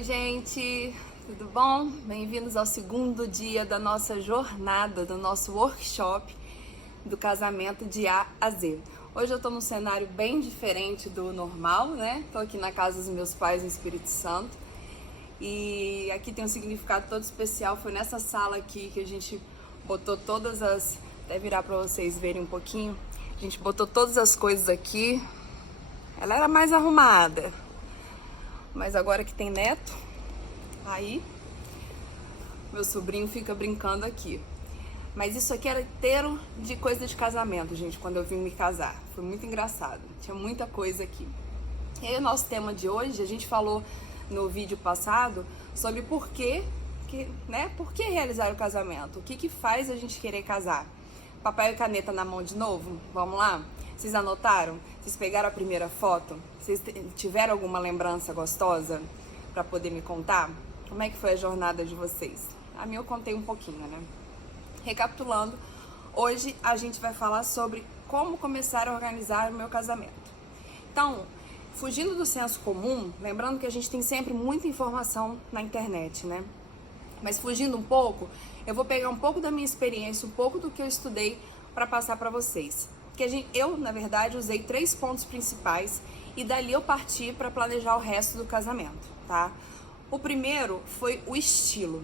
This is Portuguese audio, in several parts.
Oi, gente, tudo bom? Bem-vindos ao segundo dia da nossa jornada, do nosso workshop do casamento de A a Z. Hoje eu tô num cenário bem diferente do normal, né? Tô aqui na casa dos meus pais no Espírito Santo e aqui tem um significado todo especial. Foi nessa sala aqui que a gente botou todas as... Até virar pra vocês verem um pouquinho. A gente botou todas as coisas aqui. Ela era mais arrumada. Mas agora que tem neto, aí meu sobrinho fica brincando aqui. Mas isso aqui era inteiro de coisa de casamento, gente, quando eu vim me casar. Foi muito engraçado, tinha muita coisa aqui. E aí o nosso tema de hoje, a gente falou no vídeo passado sobre por que realizar o casamento? O que faz a gente querer casar? Papel e caneta na mão de novo? Vamos lá? Vocês anotaram? Vocês pegaram a primeira foto? Vocês tiveram alguma lembrança gostosa para poder me contar? Como é que foi a jornada de vocês? A minha eu contei um pouquinho, né? Recapitulando, hoje a gente vai falar sobre como começar a organizar o meu casamento. Então, fugindo do senso comum, lembrando que a gente tem sempre muita informação na internet, né? Mas fugindo um pouco, eu vou pegar um pouco da minha experiência, um pouco do que eu estudei para passar para vocês. Eu, na verdade, usei 3 pontos principais e dali eu parti para planejar o resto do casamento, tá? O primeiro foi o estilo.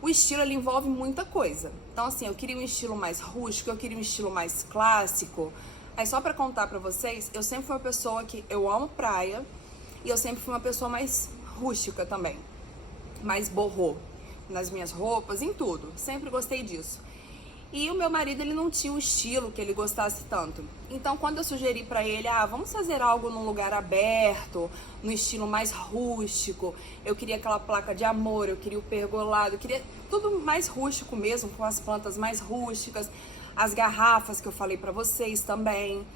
O estilo, ele envolve muita coisa. Então, assim, eu queria um estilo mais rústico, eu queria um estilo mais clássico. Aí, só para contar para vocês, eu sempre fui uma pessoa que eu amo praia e eu sempre fui uma pessoa mais rústica também. Mais boho nas minhas roupas, em tudo. Sempre gostei disso. E o meu marido, ele não tinha o estilo que ele gostasse tanto. Então, quando eu sugeri pra ele, vamos fazer algo num lugar aberto, no estilo mais rústico. Eu queria aquela placa de amor, eu queria o pergolado, eu queria tudo mais rústico mesmo, com as plantas mais rústicas. As garrafas que eu falei pra vocês também,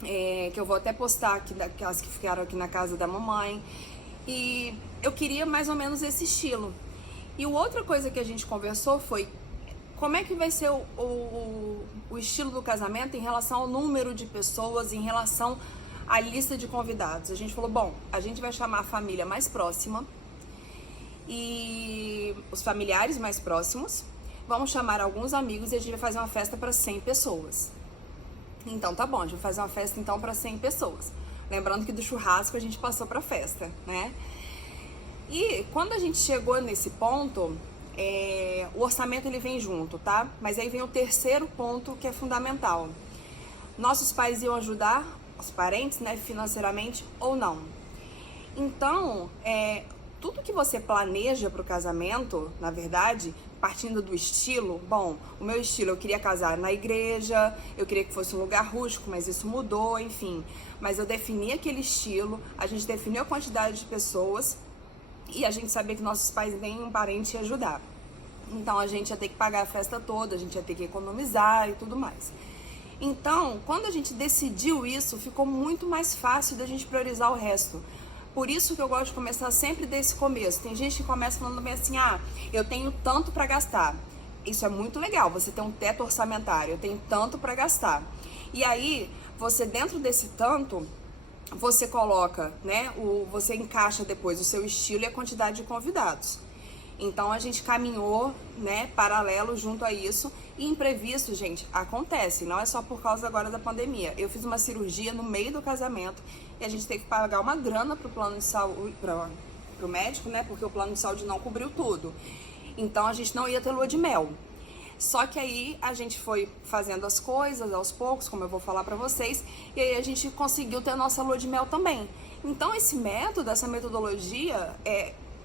que eu vou até postar aqui, as que ficaram aqui na casa da mamãe. E eu queria mais ou menos esse estilo. E outra coisa que a gente conversou foi como é que vai ser o estilo do casamento em relação ao número de pessoas, em relação à lista de convidados. A gente falou, bom, a gente vai chamar a família mais próxima e os familiares mais próximos, vamos chamar alguns amigos e a gente vai fazer uma festa para 100 pessoas. Então tá bom, a gente vai fazer uma festa então para 100 pessoas. Lembrando que do churrasco a gente passou para festa, né? E quando a gente chegou nesse ponto, o orçamento ele vem junto, tá? Mas aí vem o terceiro ponto que é fundamental. Nossos pais iam ajudar os parentes, né, financeiramente ou não. Então, tudo que você planeja para o casamento, na verdade, partindo do estilo, bom, o meu estilo, eu queria casar na igreja, eu queria que fosse um lugar rústico, mas isso mudou, enfim. Mas eu defini aquele estilo, a gente definiu a quantidade de pessoas e a gente sabia que nossos pais nem um parente ia ajudar. Então a gente ia ter que pagar a festa toda, a gente ia ter que economizar e tudo mais. Então, quando a gente decidiu isso, ficou muito mais fácil da gente priorizar o resto. Por isso que eu gosto de começar sempre desse começo. Tem gente que começa falando bem assim, eu tenho tanto para gastar. Isso é muito legal, você tem um teto orçamentário, eu tenho tanto para gastar. E aí, você dentro desse tanto, você coloca, né, você encaixa depois o seu estilo e a quantidade de convidados. Então a gente caminhou, né, paralelo junto a isso. E imprevisto, gente, acontece, não é só por causa agora da pandemia. Eu fiz uma cirurgia no meio do casamento e a gente teve que pagar uma grana pro plano de saúde, pro médico, né, porque o plano de saúde não cobriu tudo. Então a gente não ia ter lua de mel. Só que aí a gente foi fazendo as coisas aos poucos, como eu vou falar pra vocês, e aí a gente conseguiu ter a nossa lua de mel também. Então esse método, essa metodologia,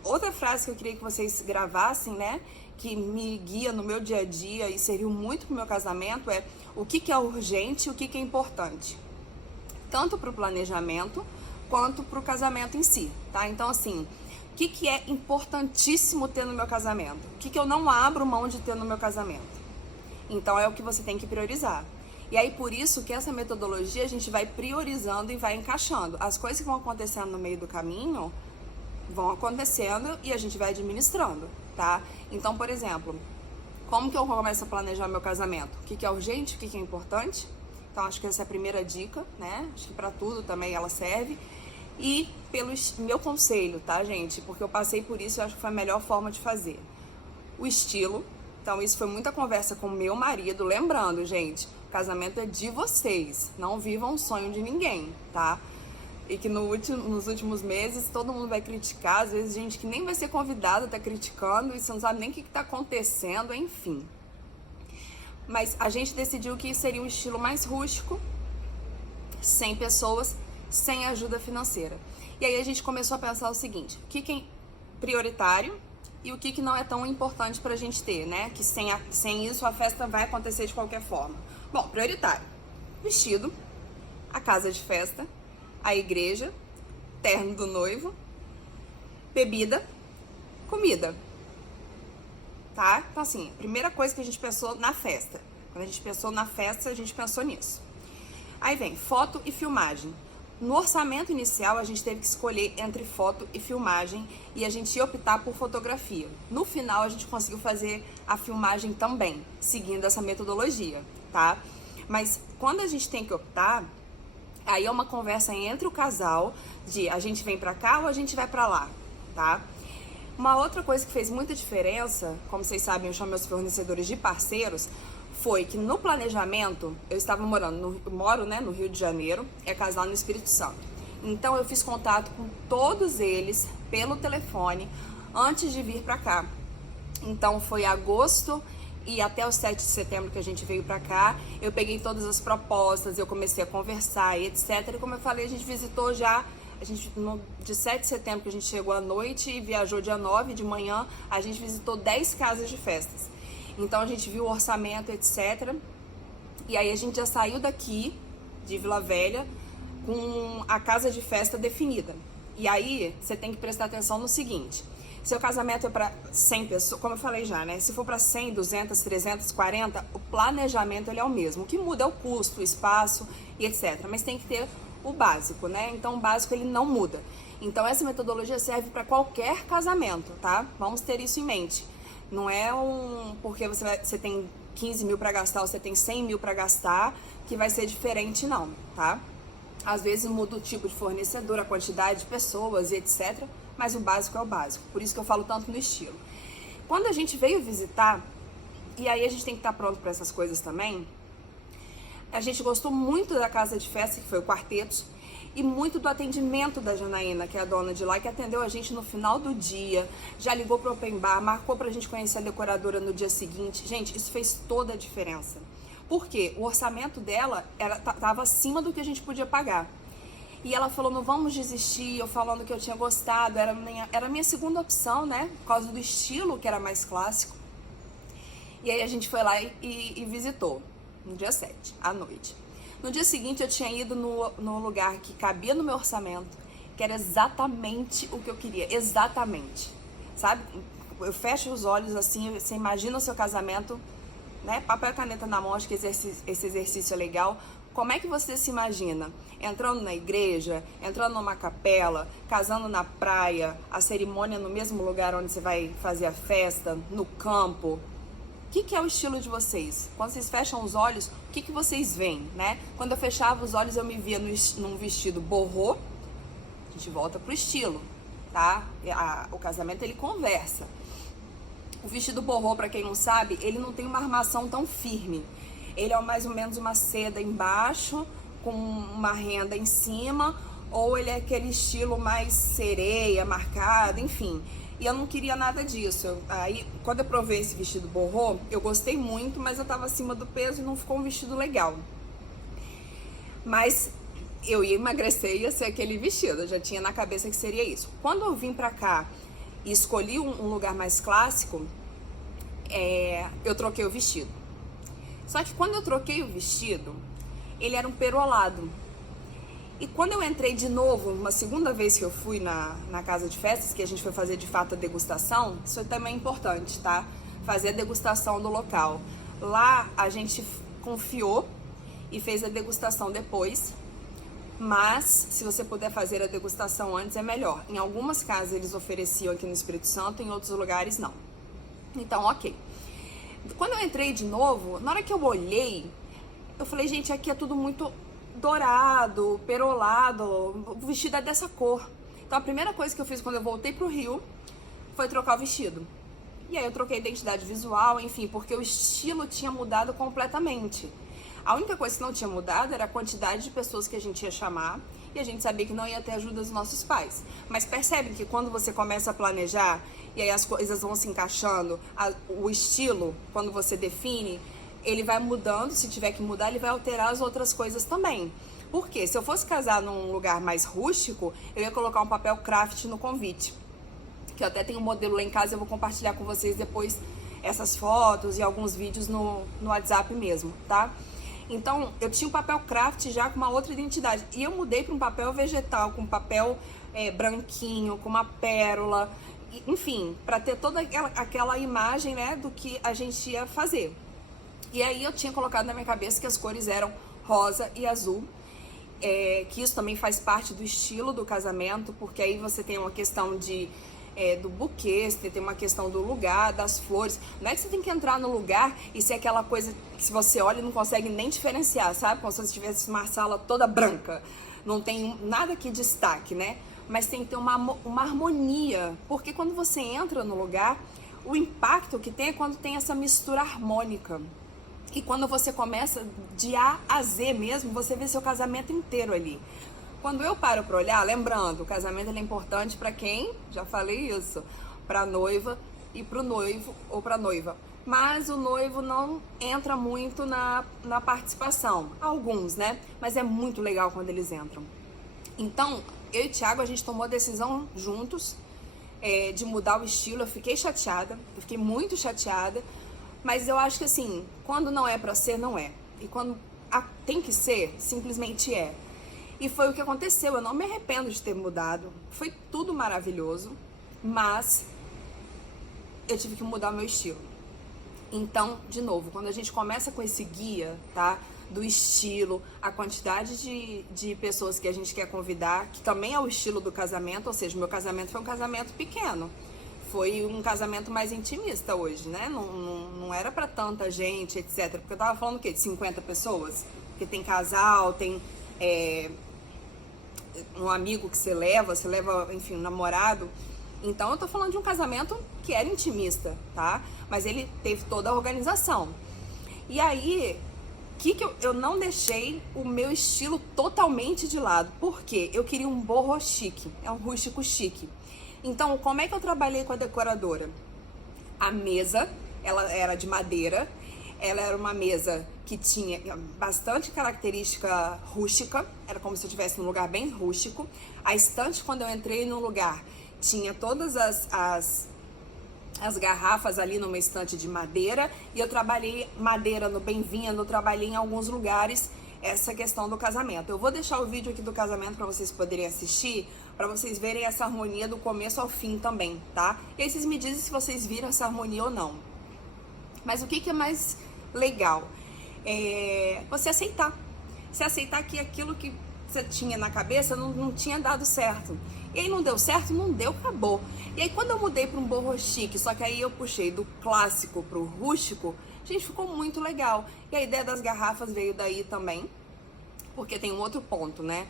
outra frase que eu queria que vocês gravassem, né, que me guia no meu dia a dia e serviu muito pro meu casamento, é o que é urgente e o que é importante. Tanto pro planejamento, quanto pro casamento em si, tá? Então, assim, o que é importantíssimo ter no meu casamento? O que eu não abro mão de ter no meu casamento? Então, é o que você tem que priorizar. E aí, por isso que essa metodologia a gente vai priorizando e vai encaixando. As coisas que vão acontecendo no meio do caminho vão acontecendo e a gente vai administrando, tá? Então, por exemplo, como que eu começo a planejar meu casamento? O que é urgente, o que é importante? Então, acho que essa é a primeira dica, né? Acho que pra tudo também ela serve. e pelo meu conselho, tá, gente? Porque eu passei por isso e acho que foi a melhor forma de fazer. O estilo. Então, isso foi muita conversa com meu marido. Lembrando, gente, o casamento é de vocês. Não vivam o sonho de ninguém, tá? E que nos últimos meses todo mundo vai criticar. Às vezes, gente que nem vai ser convidada tá criticando e você não sabe nem o que tá acontecendo, enfim. Mas a gente decidiu que seria um estilo mais rústico, sem pessoas, sem ajuda financeira. E aí a gente começou a pensar o seguinte: o que é prioritário e o que não é tão importante pra gente ter, né? Que sem isso a festa vai acontecer de qualquer forma. Bom, prioritário: vestido, a casa de festa, a igreja, terno do noivo, bebida, comida. Tá? Então assim, primeira coisa que a gente pensou na festa. Quando a gente pensou na festa, a gente pensou nisso. Aí vem foto e filmagem. No orçamento inicial, a gente teve que escolher entre foto e filmagem e a gente ia optar por fotografia. No final, a gente conseguiu fazer a filmagem também, seguindo essa metodologia, tá? Mas quando a gente tem que optar, aí é uma conversa entre o casal de a gente vem pra cá ou a gente vai pra lá, tá? Uma outra coisa que fez muita diferença, como vocês sabem, eu chamo meus fornecedores de parceiros, foi que no planejamento, eu estava moro no Rio de Janeiro, é casado no Espírito Santo. Então eu fiz contato com todos eles pelo telefone antes de vir pra cá. Então foi agosto e até o 7 de setembro que a gente veio pra cá, eu peguei todas as propostas, eu comecei a conversar e etc. E como eu falei, a gente visitou já, de 7 de setembro que a gente chegou à noite e viajou dia 9 de manhã, a gente visitou 10 casas de festas. Então a gente viu o orçamento, etc. E aí a gente já saiu daqui, de Vila Velha, com a casa de festa definida. E aí você tem que prestar atenção no seguinte: seu casamento é para 100 pessoas, como eu falei já, né? Se for para 100, 200, 340, o planejamento ele é o mesmo. O que muda é o custo, o espaço e etc. Mas tem que ter o básico, né? Então o básico ele não muda. Então essa metodologia serve para qualquer casamento, tá? Vamos ter isso em mente. Não é porque você tem 15 mil para gastar ou você tem 100 mil para gastar que vai ser diferente, não, tá? Às vezes muda o tipo de fornecedor, a quantidade de pessoas e etc. Mas o básico é o básico. Por isso que eu falo tanto no estilo. Quando a gente veio visitar, e aí a gente tem que estar pronto para essas coisas também, a gente gostou muito da casa de festa, que foi o Quartetos, e muito do atendimento da Janaína, que é a dona de lá, que atendeu a gente no final do dia, já ligou pro Open Bar, marcou pra gente conhecer a decoradora no dia seguinte. Gente, isso fez toda a diferença. Por quê? O orçamento dela tava acima do que a gente podia pagar. E ela falou, não vamos desistir, eu falando que eu tinha gostado, era a minha segunda opção, né? Por causa do estilo, que era mais clássico. E aí a gente foi lá e visitou, no dia 7, à noite. No dia seguinte eu tinha ido no lugar que cabia no meu orçamento, que era exatamente o que eu queria, exatamente, sabe? Eu fecho os olhos assim, você imagina o seu casamento, né? Papel e caneta na mão, acho que esse exercício é legal. Como é que você se imagina? Entrando na igreja, entrando numa capela, casando na praia, a cerimônia no mesmo lugar onde você vai fazer a festa, no campo. O que é o estilo de vocês? Quando vocês fecham os olhos, o que vocês veem, né? Quando eu fechava os olhos, eu me via num vestido borrô. A gente volta pro estilo, tá? O casamento, ele conversa. O vestido borrô, pra quem não sabe, ele não tem uma armação tão firme. Ele é mais ou menos uma seda embaixo, com uma renda em cima, ou ele é aquele estilo mais sereia, marcado, enfim. E eu não queria nada disso. Aí, quando eu provei esse vestido borrô, eu gostei muito, mas eu tava acima do peso e não ficou um vestido legal. Mas eu ia emagrecer e ia ser aquele vestido, eu já tinha na cabeça que seria isso. Quando eu vim pra cá e escolhi um lugar mais clássico, eu troquei o vestido. Só que quando eu troquei o vestido, ele era um perolado. E quando eu entrei de novo, uma segunda vez que eu fui na casa de festas, que a gente foi fazer de fato a degustação, isso também é importante, tá? Fazer a degustação do local. Lá a gente confiou e fez a degustação depois, mas se você puder fazer a degustação antes é melhor. Em algumas casas eles ofereciam aqui no Espírito Santo, em outros lugares não. Então, ok. Quando eu entrei de novo, na hora que eu olhei, eu falei, gente, aqui é tudo muito dourado, perolado, o vestido é dessa cor. Então a primeira coisa que eu fiz quando eu voltei pro Rio foi trocar o vestido. E aí eu troquei a identidade visual, enfim, porque o estilo tinha mudado completamente. A única coisa que não tinha mudado era a quantidade de pessoas que a gente ia chamar, e a gente sabia que não ia ter ajuda dos nossos pais. Mas percebe que quando você começa a planejar, e aí as coisas vão se encaixando, o estilo, quando você define, ele vai mudando, se tiver que mudar, ele vai alterar as outras coisas também. Por quê? Se eu fosse casar num lugar mais rústico, eu ia colocar um papel craft no convite, que eu até tenho um modelo lá em casa, eu vou compartilhar com vocês depois essas fotos e alguns vídeos no WhatsApp mesmo, tá? Então, eu tinha um papel craft já com uma outra identidade, e eu mudei para um papel vegetal, com papel branquinho, com uma pérola, enfim, para ter toda aquela imagem, né, do que a gente ia fazer. E aí eu tinha colocado na minha cabeça que as cores eram rosa e azul, que isso também faz parte do estilo do casamento, porque aí você tem uma questão do buquê, você tem uma questão do lugar, das flores. Não é que você tem que entrar no lugar e ser aquela coisa que se você olha não consegue nem diferenciar, sabe? Como se você tivesse uma sala toda branca. Não tem nada que destaque, né? Mas tem que ter uma harmonia, porque quando você entra no lugar, o impacto que tem é quando tem essa mistura harmônica. E quando você começa de A a Z mesmo, você vê seu casamento inteiro ali. Quando eu paro para olhar, lembrando, o casamento é importante para quem? Já falei isso. Para a noiva e para o noivo ou para a noiva. Mas o noivo não entra muito na participação. Alguns, né? Mas é muito legal quando eles entram. Então, eu e o Thiago, a gente tomou a decisão juntos de mudar o estilo. Eu fiquei chateada, eu fiquei muito chateada. Mas eu acho que assim, quando não é pra ser, não é. E quando tem que ser, simplesmente é. E foi o que aconteceu, eu não me arrependo de ter mudado. Foi tudo maravilhoso, mas eu tive que mudar o meu estilo. Então, de novo, quando a gente começa com esse guia, tá? Do estilo, a quantidade de pessoas que a gente quer convidar, que também é o estilo do casamento, ou seja, meu casamento foi um casamento pequeno. Foi um casamento mais intimista hoje, né? Não era pra tanta gente, etc. Porque eu tava falando o quê? De 50 pessoas? Porque tem casal, tem um amigo que você leva, enfim, um namorado. Então eu tô falando de um casamento que era intimista, tá? Mas ele teve toda a organização. E aí, que eu não deixei o meu estilo totalmente de lado. Por quê? Eu queria um boho chique, é um rústico chique. Então, como é que eu trabalhei com a decoradora? A mesa, ela era de madeira, ela era uma mesa que tinha bastante característica rústica, era como se eu estivesse num lugar bem rústico. A estante, quando eu entrei no lugar, tinha todas as garrafas ali numa estante de madeira, e eu trabalhei madeira no Bem-vindo, eu trabalhei em alguns lugares essa questão do casamento. Eu vou deixar o vídeo aqui do casamento para vocês poderem assistir, para vocês verem essa harmonia do começo ao fim também, tá? E aí vocês me dizem se vocês viram essa harmonia ou não. Mas o que é mais legal? É você aceitar. Você aceitar que aquilo que você tinha na cabeça não tinha dado certo. E aí não deu certo, não deu, acabou. E aí quando eu mudei para um boho chique, só que aí eu puxei do clássico pro rústico, gente, ficou muito legal. E a ideia das garrafas veio daí também, porque tem um outro ponto, né?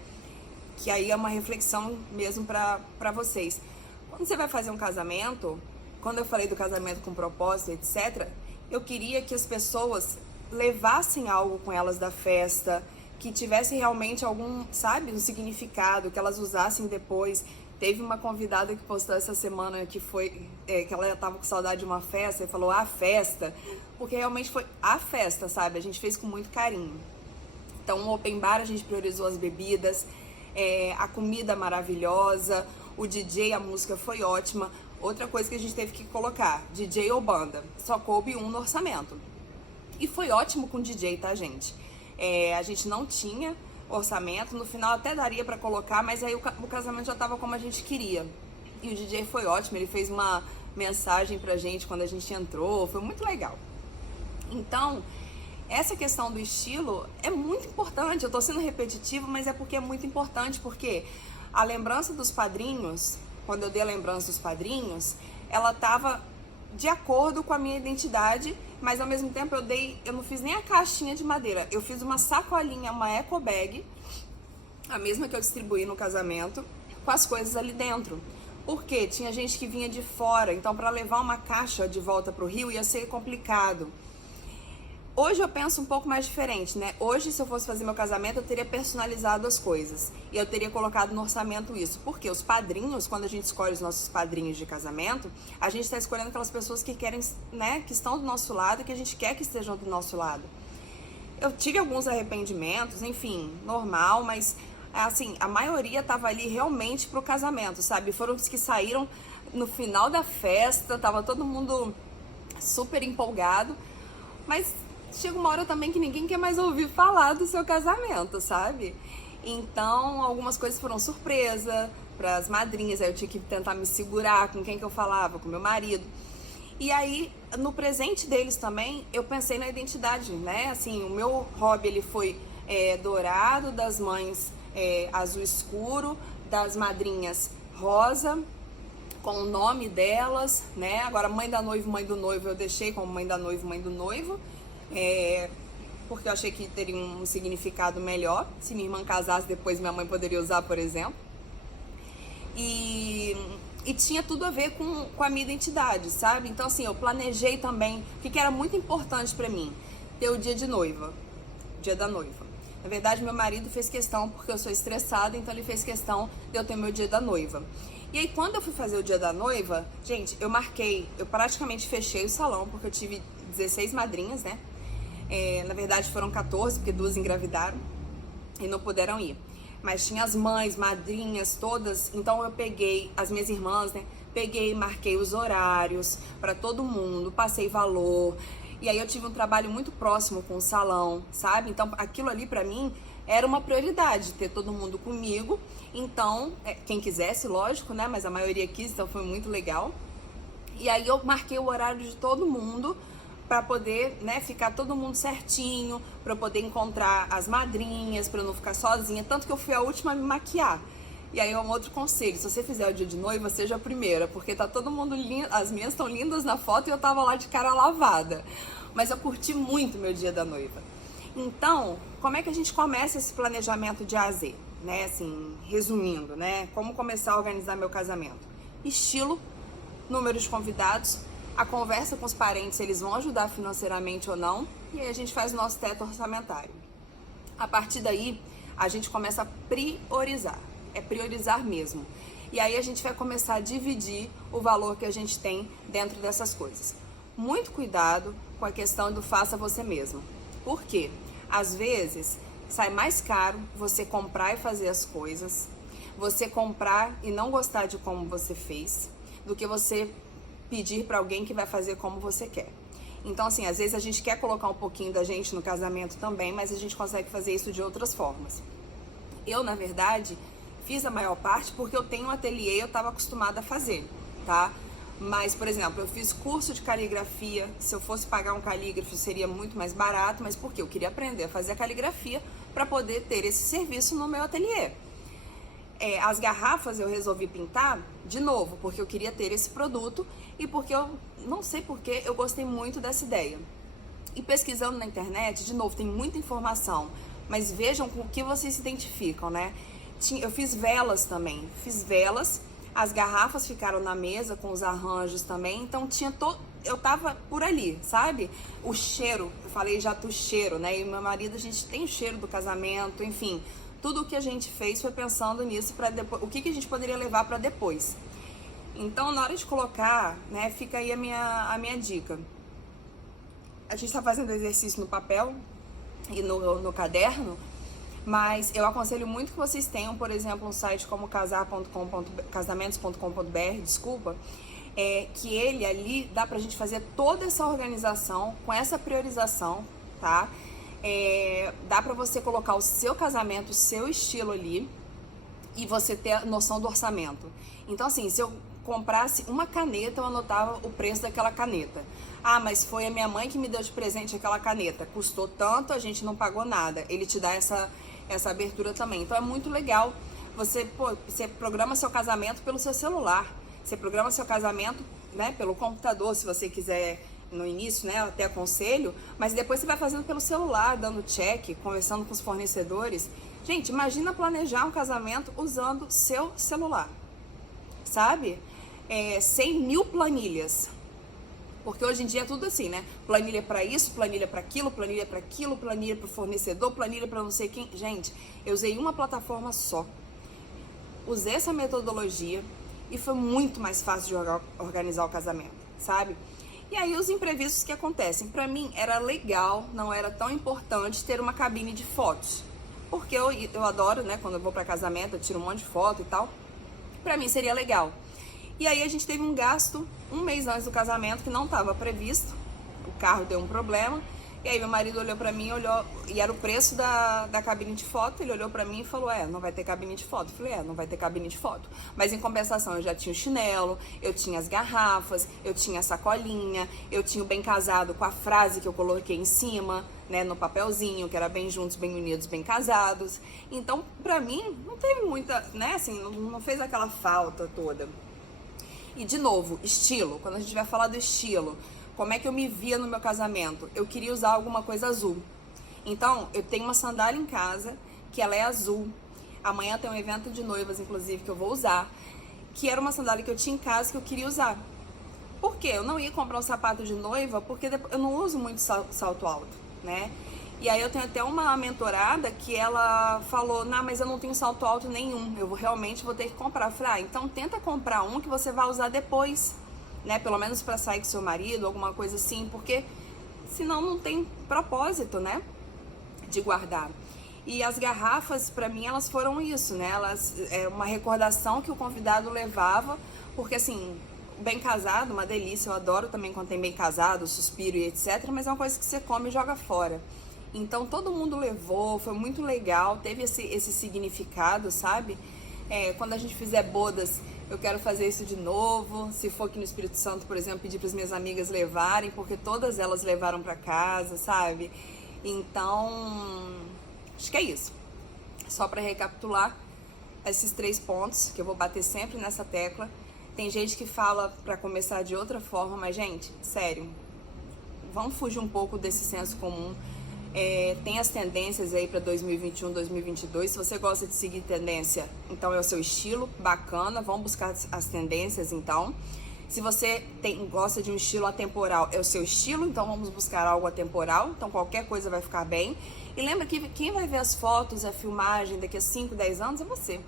Que aí é uma reflexão mesmo pra vocês. Quando você vai fazer um casamento, quando eu falei do casamento com propósito, etc., eu queria que as pessoas levassem algo com elas da festa, que tivesse realmente algum, sabe, um significado, que elas usassem depois. Teve uma convidada que postou essa semana que foi, que ela tava com saudade de uma festa e falou a festa, porque realmente foi a festa, sabe? A gente fez com muito carinho. Então, no open bar a gente priorizou as bebidas, a comida maravilhosa, o DJ, a música foi ótima. Outra coisa que a gente teve que colocar, DJ ou banda, só coube um no orçamento. E foi ótimo com DJ, tá, gente? A gente não tinha orçamento, no final até daria pra colocar, mas aí o casamento já tava como a gente queria. E o DJ foi ótimo, ele fez uma mensagem pra gente quando a gente entrou, foi muito legal. Então, essa questão do estilo é muito importante. Eu tô sendo repetitivo, mas é porque é muito importante, porque a lembrança dos padrinhos, quando eu dei a lembrança dos padrinhos, ela tava de acordo com a minha identidade, mas ao mesmo tempo eu não fiz nem a caixinha de madeira, eu fiz uma sacolinha, uma eco bag, a mesma que eu distribuí no casamento, com as coisas ali dentro. Porque tinha gente que vinha de fora, então para levar uma caixa de volta pro Rio ia ser complicado. Hoje eu penso um pouco mais diferente, né? Hoje, se eu fosse fazer meu casamento, eu teria personalizado as coisas. E eu teria colocado no orçamento isso. Porque os padrinhos, quando a gente escolhe os nossos padrinhos de casamento, a gente está escolhendo aquelas pessoas que querem, né? Que estão do nosso lado e que a gente quer que estejam do nosso lado. Eu tive alguns arrependimentos, enfim, normal, mas assim, a maioria tava ali realmente pro casamento, sabe? Foram os que saíram no final da festa, tava todo mundo super empolgado, mas chega uma hora também que ninguém quer mais ouvir falar do seu casamento, sabe? Então, algumas coisas foram surpresa para as madrinhas, aí eu tinha que tentar me segurar com quem que eu falava, com meu marido. E aí, no presente deles também, eu pensei na identidade, né? Assim, o meu hobby, ele foi dourado, das mães azul escuro, das madrinhas rosa, com o nome delas, né? Agora, mãe da noiva, mãe do noivo, eu deixei como mãe da noiva, mãe do noivo, porque eu achei que teria um significado melhor. Se minha irmã casasse, depois minha mãe poderia usar, por exemplo. E tinha tudo a ver com a minha identidade, sabe? Então, assim, eu planejei também o que era muito importante pra mim: ter o dia de noiva, dia da noiva. Na verdade, meu marido fez questão, porque eu sou estressada, então ele fez questão de eu ter meu dia da noiva. E aí, quando eu fui fazer o dia da noiva, gente, eu praticamente fechei o salão, porque eu tive 16 madrinhas, né? Na verdade, foram 14, porque 2 engravidaram e não puderam ir. Mas tinha as mães, madrinhas, todas. Então eu peguei as minhas irmãs, né? Marquei os horários para todo mundo, passei valor. E aí eu tive um trabalho muito próximo com o salão, sabe? Então aquilo ali pra mim era uma prioridade, ter todo mundo comigo. Então, quem quisesse, lógico, né? Mas a maioria quis, então foi muito legal. E aí eu marquei o horário de todo mundo para poder, né, ficar todo mundo certinho, para eu poder encontrar as madrinhas, para eu não ficar sozinha. Tanto que eu fui a última a me maquiar. E aí é um outro conselho: se você fizer o dia de noiva, seja a primeira, porque tá todo mundo lindo, as minhas estão lindas na foto e eu tava lá de cara lavada. Mas eu curti muito meu dia da noiva. Então, como é que a gente começa esse planejamento de A a Z? Né, assim, resumindo, né, como começar a organizar meu casamento? Estilo, número de convidados, a conversa com os parentes, se eles vão ajudar financeiramente ou não, e aí a gente faz o nosso teto orçamentário. A partir daí, a gente começa a priorizar, priorizar mesmo. E aí a gente vai começar a dividir o valor que a gente tem dentro dessas coisas. Muito cuidado com a questão do faça você mesmo. Por quê? Às vezes, sai mais caro você comprar e fazer as coisas, você comprar e não gostar de como você fez, do que você pedir para alguém que vai fazer como você quer. Então, assim, às vezes a gente quer colocar um pouquinho da gente no casamento também, mas a gente consegue fazer isso de outras formas. Eu, na verdade, fiz a maior parte porque eu tenho um ateliê, eu estava acostumada a fazer, tá? Mas, por exemplo, eu fiz curso de caligrafia. Se eu fosse pagar um calígrafo seria muito mais barato, mas por quê? Eu queria aprender a fazer a caligrafia para poder ter esse serviço no meu ateliê. As garrafas eu resolvi pintar de novo, porque eu queria ter esse produto e porque eu não sei porque eu gostei muito dessa ideia. E pesquisando na internet, de novo, tem muita informação, mas vejam com o que vocês se identificam, né? Eu fiz velas também, as garrafas ficaram na mesa com os arranjos também, então eu tava por ali, sabe? O cheiro, eu falei já do cheiro, né? E meu marido, a gente tem o cheiro do casamento, enfim. Tudo o que a gente fez foi pensando nisso, para depois, o que a gente poderia levar para depois. Então, na hora de colocar, né, fica aí a minha dica. A gente está fazendo exercício no papel e no caderno, mas eu aconselho muito que vocês tenham, por exemplo, um site como casamentos.com.br, desculpa, que ele ali dá pra gente fazer toda essa organização com essa priorização, tá? Dá pra você colocar o seu casamento, o seu estilo ali e você ter a noção do orçamento. Então, assim, se eu comprasse uma caneta, eu anotava o preço daquela caneta. Ah, mas foi a minha mãe que me deu de presente aquela caneta. Custou tanto, a gente não pagou nada. Ele te dá essa abertura também. Então é muito legal. Você programa seu casamento pelo seu celular. Você programa seu casamento né, pelo computador, se você quiser no início, né, eu até aconselho, mas depois você vai fazendo pelo celular, dando check, conversando com os fornecedores. Gente, imagina planejar um casamento usando seu celular, sabe? 100 mil planilhas. Porque hoje em dia é tudo assim, né? Planilha para isso, planilha para aquilo, planilha para aquilo, planilha para o fornecedor, planilha para não sei quem. Gente, eu usei uma plataforma só. Usei essa metodologia e foi muito mais fácil de organizar o casamento, sabe? E aí os imprevistos que acontecem. Para mim era legal, não era tão importante ter uma cabine de fotos. Porque eu adoro, né? Quando eu vou para casamento, eu tiro um monte de foto e tal. Para mim seria legal. E aí a gente teve um gasto um mês antes do casamento que não estava previsto. O carro deu um problema. E aí meu marido olhou pra mim, e era o preço da cabine de foto. Ele olhou pra mim e falou, não vai ter cabine de foto. Eu falei, não vai ter cabine de foto. Mas em compensação eu já tinha o chinelo, eu tinha as garrafas, eu tinha a sacolinha, eu tinha o bem casado com a frase que eu coloquei em cima, né, no papelzinho, que era bem juntos, bem unidos, bem casados. Então, pra mim, não teve muita, né, assim, não fez aquela falta toda. E, de novo, estilo. Quando a gente vai falar do estilo, como é que eu me via no meu casamento? Eu queria usar alguma coisa azul. Então, eu tenho uma sandália em casa, que ela é azul. Amanhã tem um evento de noivas, inclusive, que eu vou usar. Que era uma sandália que eu tinha em casa, que eu queria usar. Por quê? Eu não ia comprar um sapato de noiva, porque eu não uso muito salto alto, né? E aí eu tenho até uma mentorada que ela falou, mas eu não tenho salto alto nenhum, eu realmente vou ter que comprar. Eu falei, então tenta comprar um que você vai usar depois, né? Pelo menos pra sair com seu marido, alguma coisa assim, porque senão não tem propósito, né? De guardar. E as garrafas, pra mim, elas foram isso, né? Elas é uma recordação que o convidado levava, porque assim, bem casado, uma delícia, eu adoro também quando tem bem casado, suspiro e etc, mas é uma coisa que você come e joga fora. Então todo mundo levou, foi muito legal, teve esse significado, sabe? Quando a gente fizer bodas, eu quero fazer isso de novo. Se for aqui no Espírito Santo, por exemplo, pedir para as minhas amigas levarem, porque todas elas levaram para casa, sabe? Então, acho que é isso. Só para recapitular esses 3 pontos, que eu vou bater sempre nessa tecla. Tem gente que fala para começar de outra forma, mas, gente, sério, vamos fugir um pouco desse senso comum. Tem as tendências aí para 2021, 2022. Se você gosta de seguir tendência, então é o seu estilo, bacana. Vamos buscar as tendências, então. Se você gosta de um estilo atemporal, é o seu estilo, então vamos buscar algo atemporal. Então qualquer coisa vai ficar bem. E lembra que quem vai ver as fotos, a filmagem daqui a 5, 10 anos é você,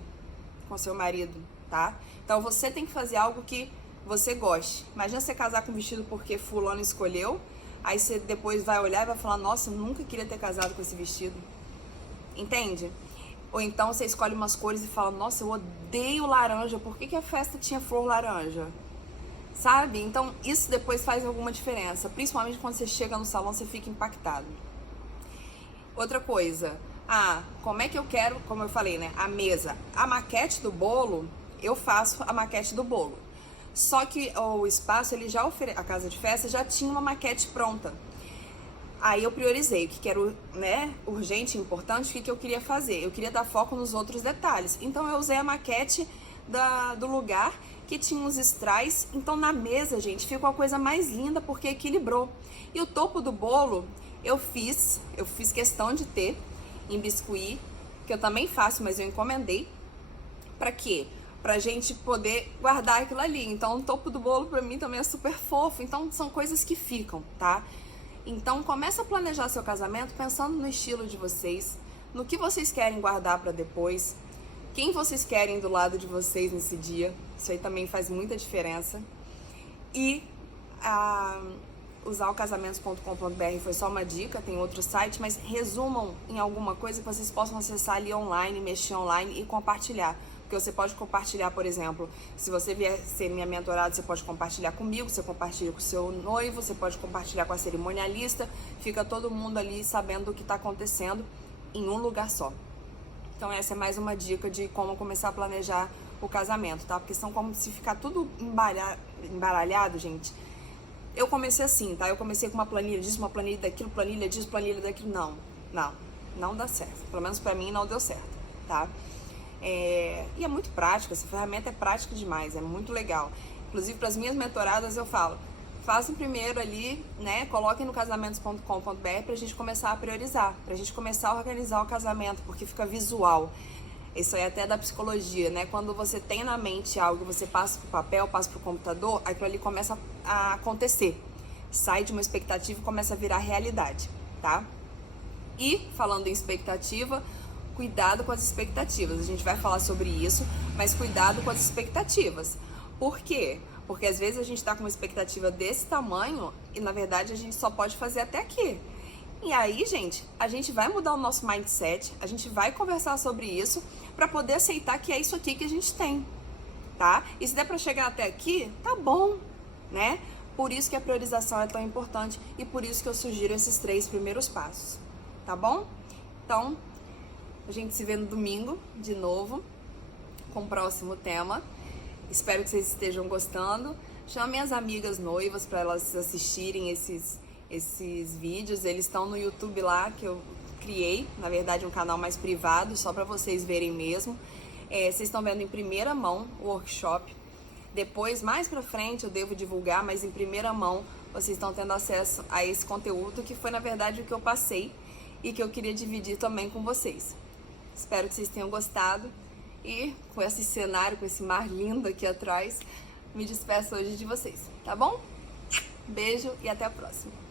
com seu marido, tá? Então você tem que fazer algo que você goste. Imagina você casar com um vestido porque fulano escolheu. Aí você depois vai olhar e vai falar, nossa, eu nunca queria ter casado com esse vestido. Entende? Ou então você escolhe umas cores e fala, nossa, eu odeio laranja, por que a festa tinha flor laranja? Sabe? Então isso depois faz alguma diferença. Principalmente quando você chega no salão, você fica impactado. Outra coisa, como é que eu quero, como eu falei, né? A mesa. A maquete do bolo, eu faço a maquete do bolo. Só que o espaço, a casa de festa já tinha uma maquete pronta. Aí eu priorizei o que era, né, urgente e importante, o que eu queria fazer. Eu queria dar foco nos outros detalhes. Então eu usei a maquete do lugar que tinha uns strass. Então na mesa, gente, ficou a coisa mais linda porque equilibrou. E o topo do bolo eu fiz questão de ter em biscuit, que eu também faço, mas eu encomendei. Pra quê? Pra gente poder guardar aquilo ali. Então o topo do bolo pra mim também é super fofo. Então são coisas que ficam, tá? Então começa a planejar seu casamento pensando no estilo de vocês, no que vocês querem guardar pra depois, quem vocês querem do lado de vocês nesse dia. Isso aí também faz muita diferença. E usar o casamentos.com.br foi só uma dica, tem outro site, mas resumam em alguma coisa que vocês possam acessar ali online, mexer online e compartilhar. Porque você pode compartilhar, por exemplo, se você vier ser minha mentorada, você pode compartilhar comigo, você compartilha com o seu noivo, você pode compartilhar com a cerimonialista, fica todo mundo ali sabendo o que está acontecendo em um lugar só. Então essa é mais uma dica de como começar a planejar o casamento, tá? Porque são como se ficar tudo embaralhado, gente. Eu comecei assim, tá? Eu comecei com uma planilha disso, uma planilha daquilo, planilha disso, planilha daquilo. Não dá certo. Pelo menos pra mim não deu certo, tá? E é muito prático, essa ferramenta é prática demais, é muito legal. Inclusive, para as minhas mentoradas eu falo, façam primeiro ali, né? Coloquem no casamentos.com.br pra gente começar a priorizar, pra gente começar a organizar o casamento, porque fica visual. Isso aí é até da psicologia, né? Quando você tem na mente algo, você passa pro papel, passa pro computador, aquilo ali começa a acontecer. Sai de uma expectativa e começa a virar realidade, tá? E, falando em expectativa, cuidado com as expectativas. A gente vai falar sobre isso, mas cuidado com as expectativas. Por quê? Porque às vezes a gente tá com uma expectativa desse tamanho e, na verdade, a gente só pode fazer até aqui. E aí, gente, a gente vai mudar o nosso mindset, a gente vai conversar sobre isso para poder aceitar que é isso aqui que a gente tem, tá? E se der para chegar até aqui, tá bom, né? Por isso que a priorização é tão importante e por isso que eu sugiro esses 3 primeiros passos, tá bom? Então, a gente se vê no domingo, de novo, com o próximo tema. Espero que vocês estejam gostando. Chamem as amigas noivas para elas assistirem esses vídeos. Eles estão no YouTube lá, que eu criei, na verdade um canal mais privado, só para vocês verem mesmo. Vocês estão vendo em primeira mão o workshop. Depois, mais pra frente, eu devo divulgar, mas em primeira mão vocês estão tendo acesso a esse conteúdo, que foi na verdade o que eu passei e que eu queria dividir também com vocês. Espero que vocês tenham gostado e com esse cenário, com esse mar lindo aqui atrás, me despeço hoje de vocês, tá bom? Beijo e até a próxima!